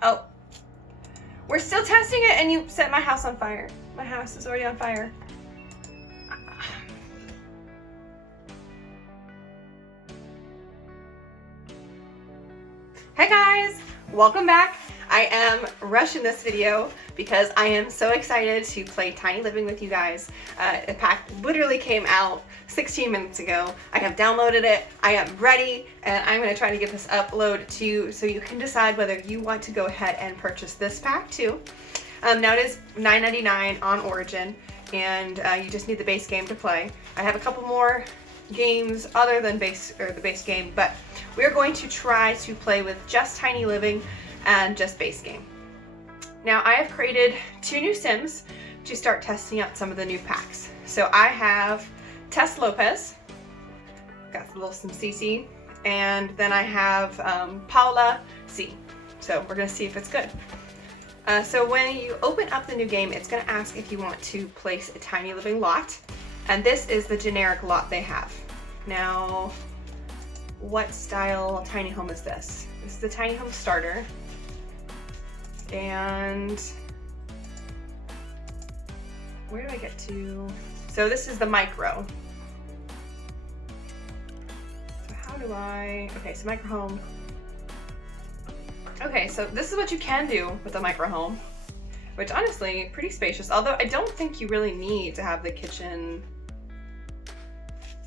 Oh, we're still testing it and you set my house on fire. My house is already on fire. Hey guys, welcome back. I am rushing this video because I am so excited to play Tiny Living with you guys. The pack literally came out 16 minutes ago. I have downloaded it, I am ready, and I'm going to try to get this upload to you so you can decide whether you want to go ahead and purchase this pack too. Now it is $9.99 on Origin, and you just need the base game to play. I have a couple more games other than the base game, but we're going to try to play with just Tiny Living and just base game. Now I have created 2 new Sims to start testing out some of the new packs. So I have Tess Lopez, got a little Sim CC, and then I have Paula C. So we're gonna see if it's good. So when you open up the new game, it's gonna ask if you want to place a Tiny Living lot. And this is the generic lot they have. Now, what style tiny home is this? This is the tiny home starter. And where do I get to? So this is the micro. So how do I, okay, so micro home. Okay, so this is what you can do with the micro home, which honestly, pretty spacious. Although I don't think you really need to have the kitchen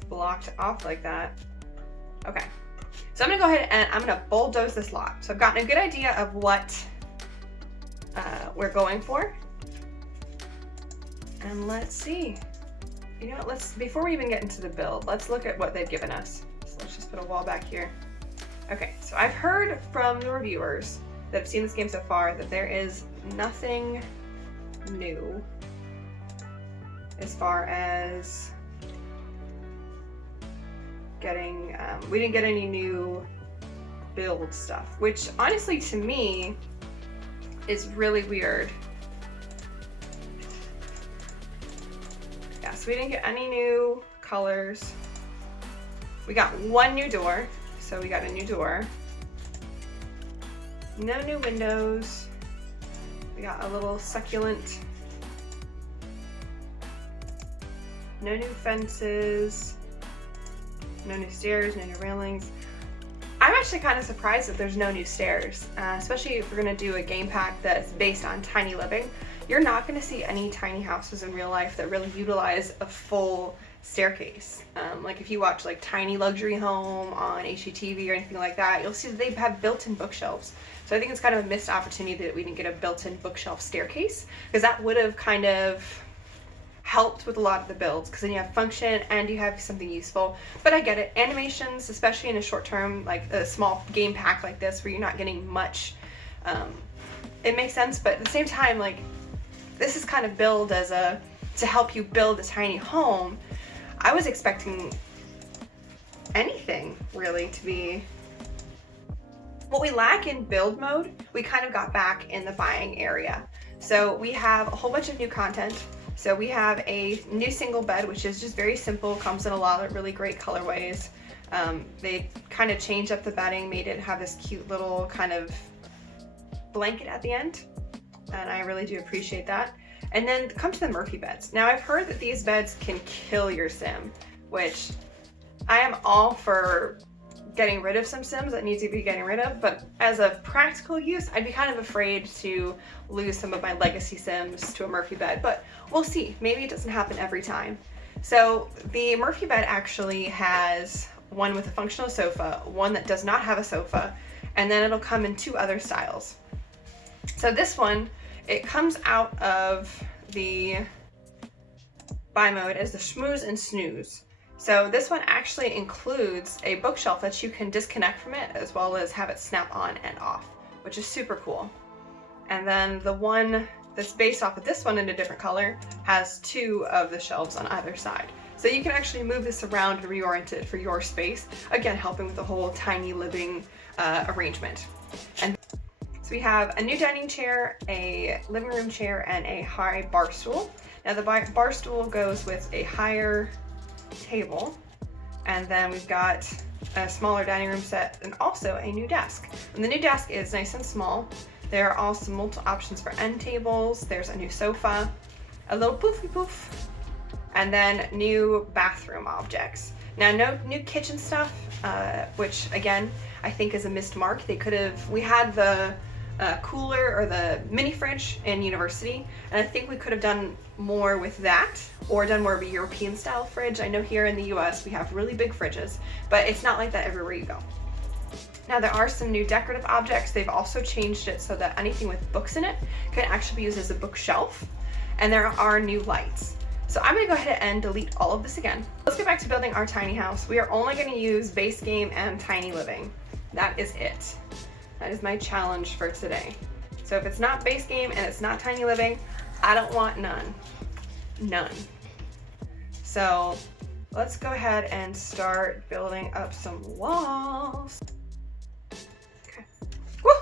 blocked off like that. Okay, so I'm gonna go ahead and I'm gonna bulldoze this lot. So I've gotten a good idea of what we're going for. And let's see. You know what, before we even get into the build, let's look at what they've given us. So let's just put a wall back here. Okay, so I've heard from the reviewers that have seen this game so far that there is nothing new as far as getting, we didn't get any new build stuff, which honestly to me is really weird. Yeah, so we didn't get any new colors. We got 1 new door, so we got a new door. No new windows. We got a little succulent. No new fences. No new stairs, no new railings. I'm actually kind of surprised that there's no new stairs, especially if we're gonna do a game pack that's based on Tiny Living. You're not gonna see any tiny houses in real life that really utilize a full staircase. Like if you watch like Tiny Luxury Home on HGTV or anything like that, you'll see that they have built-in bookshelves. So I think it's kind of a missed opportunity that we didn't get a built-in bookshelf staircase, because that would have kind of helped with a lot of the builds, because then you have function and you have something useful. But I get it, animations, especially in a short term, like a small game pack like this where you're not getting much, it makes sense. But at the same time, like, this is kind of billed as to help you build a tiny home. I was expecting anything really to be what we lack in build mode. We kind of got back in the buying area. So we have a whole bunch of new content. So we have a new single bed, which is just very simple, comes in a lot of really great colorways. They kind of changed up the bedding, made it have this cute little kind of blanket at the end, and I really do appreciate that. And then come to the Murphy beds. Now I've heard that these beds can kill your sim, which I am all for getting rid of some Sims that need to be getting rid of, but as a practical use, I'd be kind of afraid to lose some of my legacy Sims to a Murphy bed, but we'll see. Maybe it doesn't happen every time. So the Murphy bed actually has one with a functional sofa, one that does not have a sofa, and then it'll come in 2 other styles. So this one, it comes out of the buy mode as the Schmooze and Snooze. So this one actually includes a bookshelf that you can disconnect from it, as well as have it snap on and off, which is super cool. And then the one that's based off of this one in a different color has 2 of the shelves on either side. So you can actually move this around and reorient it for your space, again helping with the whole Tiny Living arrangement. And so we have a new dining chair, a living room chair, and a high bar stool. Now the bar stool goes with a higher table, and then we've got a smaller dining room set and also a new desk. And the new desk is nice and small. There are also multiple options for end tables. There's a new sofa, a little poofy poof, and then new bathroom objects. Now, no new kitchen stuff, which again, I think is a missed mark. We had the cooler or the mini fridge in university, and I think we could have done more with that, or done more of a European style fridge. I know here in the US we have really big fridges, but it's not like that everywhere you go. Now, there are some new decorative objects. They've also changed it so that anything with books in it can actually be used as a bookshelf, and there are new lights. So I'm gonna go ahead and delete all of this again. Let's get back to building our tiny house. We are only gonna use base game and tiny living. That is it. That is my challenge for today. So if it's not base game and it's not tiny living, I don't want none. None. So let's go ahead and start building up some walls. Okay. Woo!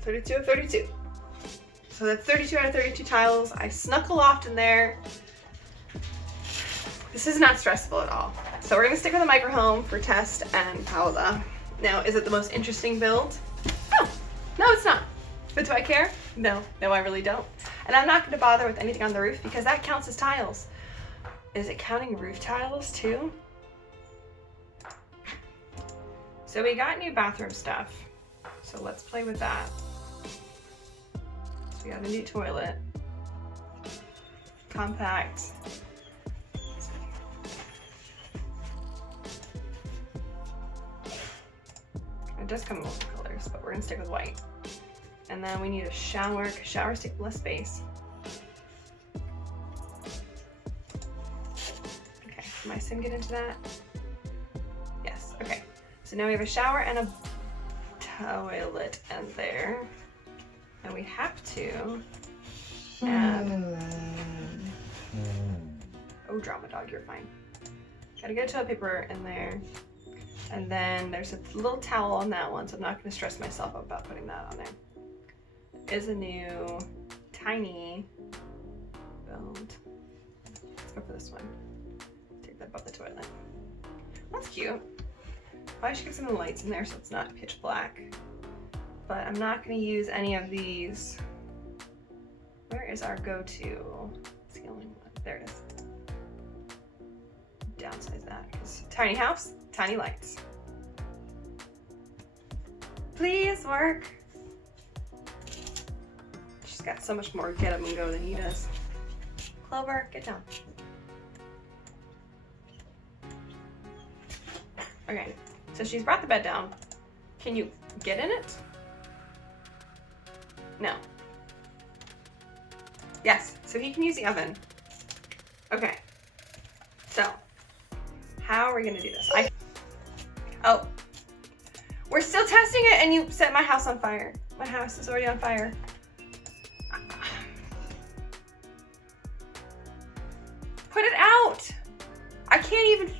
32 of 32. So that's 32 out of 32 tiles. I snuck a loft in there. This is not stressful at all. So we're gonna stick with a microhome for Test and Paola. Now, is it the most interesting build? No, no it's not. But do I care? No, I really don't. And I'm not gonna bother with anything on the roof because that counts as tiles. Is it counting roof tiles too? So we got new bathroom stuff. So let's play with that. We got a new toilet, compact. It does come in multiple colors, but we're gonna stick with white. And then we need a shower, because showers take less space. Okay, can my sim get into that? Yes, okay. So now we have a shower and a toilet in there. And we have to add, oh, drama dog, you're fine. Gotta get toilet paper in there. And then there's a little towel on that one, so I'm not gonna stress myself about putting that on there. Is a new tiny build. Let's go for this one. Take that above the toilet. That's cute. Probably should get some of the lights in there so it's not pitch black. But I'm not going to use any of these. Where is our go-to ceiling? There it is. Downsize that because tiny house, tiny lights. Please work. She's got so much more get up and go than he does. Clover, get down. Okay, so she's brought the bed down. Can you get in it? No. Yes, so he can use the oven. Okay. So, how are we gonna do this? Oh. We're still testing it and you set my house on fire. My house is already on fire. Put it out! I can't even...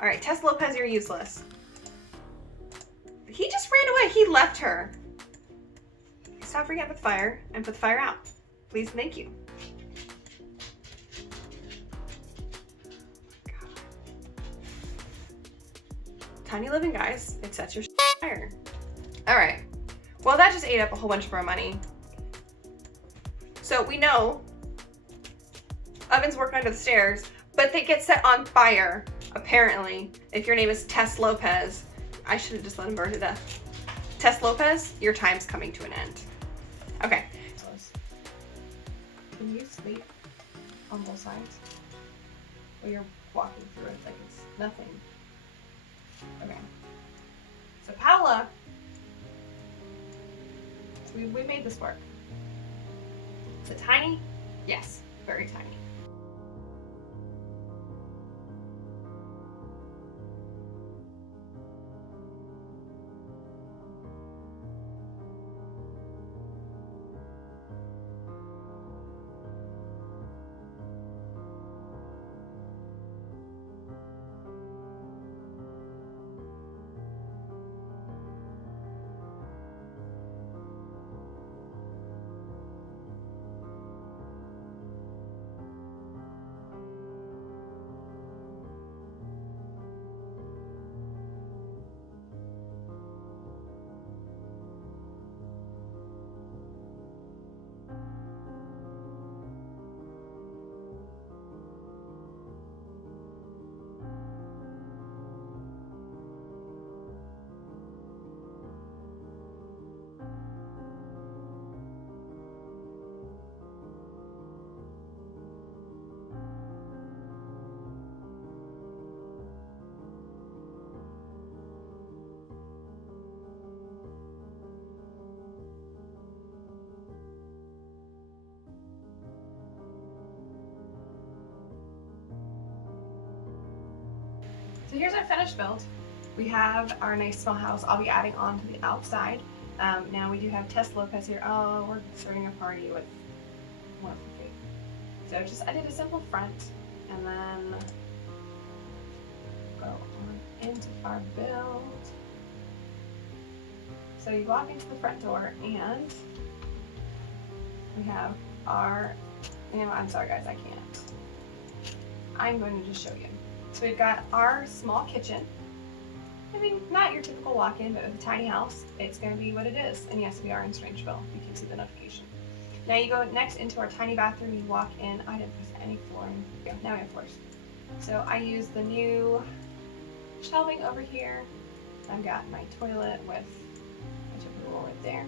Alright, Tess Lopez, you're useless. He just ran away, he left her. Stop forgetting with fire and put the fire out. Please, thank you. God. Tiny living, guys. It sets your fire. All right. Well, that just ate up a whole bunch of our money. So we know ovens work under the stairs, but they get set on fire, apparently. If your name is Tess Lopez, I should have just let him burn to death. Tess Lopez, your time's coming to an end. Okay. Can you sleep on both sides? Or you're walking through it like it's nothing. Okay. So Paola, we made this work. Is it tiny? Yes, very tiny. So here's our finished build. We have our nice small house. I'll be adding on to the outside. Now we do have Tess Lopez here. Oh, we're throwing a party with one of the cake. So I did a simple front, and then go on into our build. So you walk into the front door, and we have our, I'm sorry guys, I can't. I'm going to just show you. So we've got our small kitchen. I mean, not your typical walk-in, but with a tiny house, it's going to be what it is. And yes, we are in Strangeville. You can see the notification. Now you go next into our tiny bathroom. You walk in. I didn't put any flooring. Yeah, now we have floors. So I use the new shelving over here. I've got my toilet with my typical right there.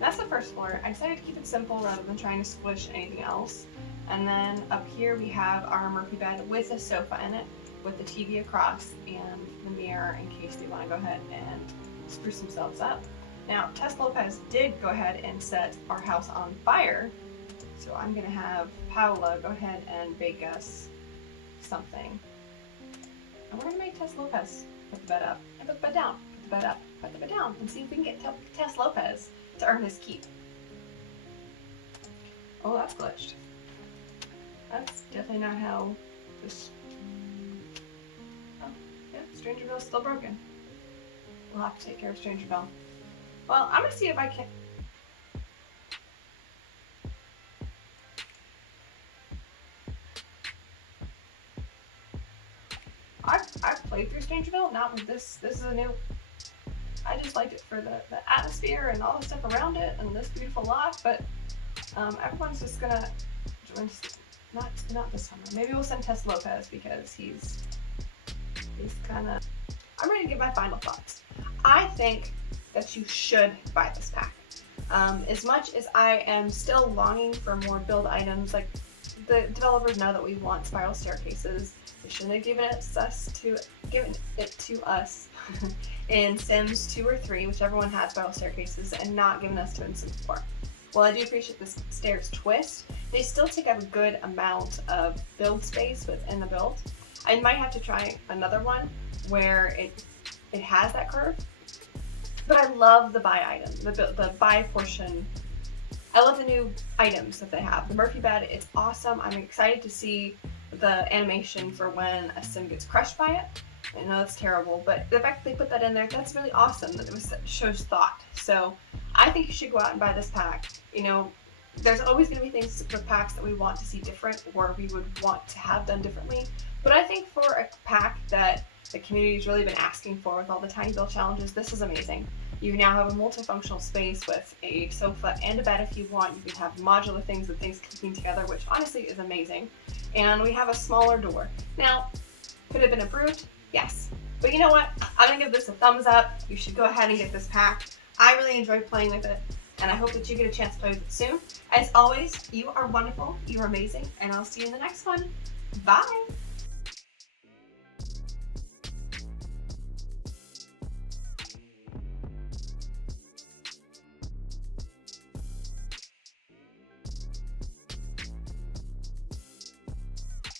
That's the first floor. I decided to keep it simple rather than trying to squish anything else. And then up here we have our Murphy bed with a sofa in it, with the TV across and the mirror in case they want to go ahead and spruce themselves up. Now, Tess Lopez did go ahead and set our house on fire, so I'm going to have Paola go ahead and bake us something. And we're going to make Tess Lopez put the bed up and put the bed down, put the bed up, put the bed down, and see if we can get Tess Lopez to earn his keep. Oh, that's glitched. That's definitely not how this... Oh, yeah, Strangerville's still broken. We'll have to take care of Strangerville. Well, I'm gonna see if I can... I've played through Strangerville, not with this. This is a new... I just liked it for the atmosphere and all the stuff around it and this beautiful lot, but everyone's just gonna join... Not this summer. Maybe we'll send Tess Lopez because he's kind of... I'm ready to give my final thoughts. I think that you should buy this pack. As much as I am still longing for more build items, like the developers know that we want spiral staircases. They shouldn't have given it to us in Sims 2 or 3, whichever one had spiral staircases, and not given us to in Sims 4. While I do appreciate this stairs twist, they still take up a good amount of build space within the build. I might have to try another one where it has that curve. But I love the buy item, the buy portion. I love the new items that they have. The Murphy bed, it's awesome. I'm excited to see the animation for when a sim gets crushed by it. I know that's terrible, but the fact that they put that in there, that's really awesome. That shows thought. So I think you should go out and buy this pack. You know, there's always going to be things with packs that we want to see different or we would want to have done differently. But I think for a pack that the community's really been asking for with all the tiny build challenges, this is amazing. You now have a multifunctional space with a sofa and a bed if you want. You can have modular things and things clicking together, which honestly is amazing. And we have a smaller door. Now, could it have been improved? Yes. But you know what? I'm going to give this a thumbs up. You should go ahead and get this pack. I really enjoyed playing with it, and I hope that you get a chance to play with it soon. As always, you are wonderful, you are amazing, and I'll see you in the next one. Bye!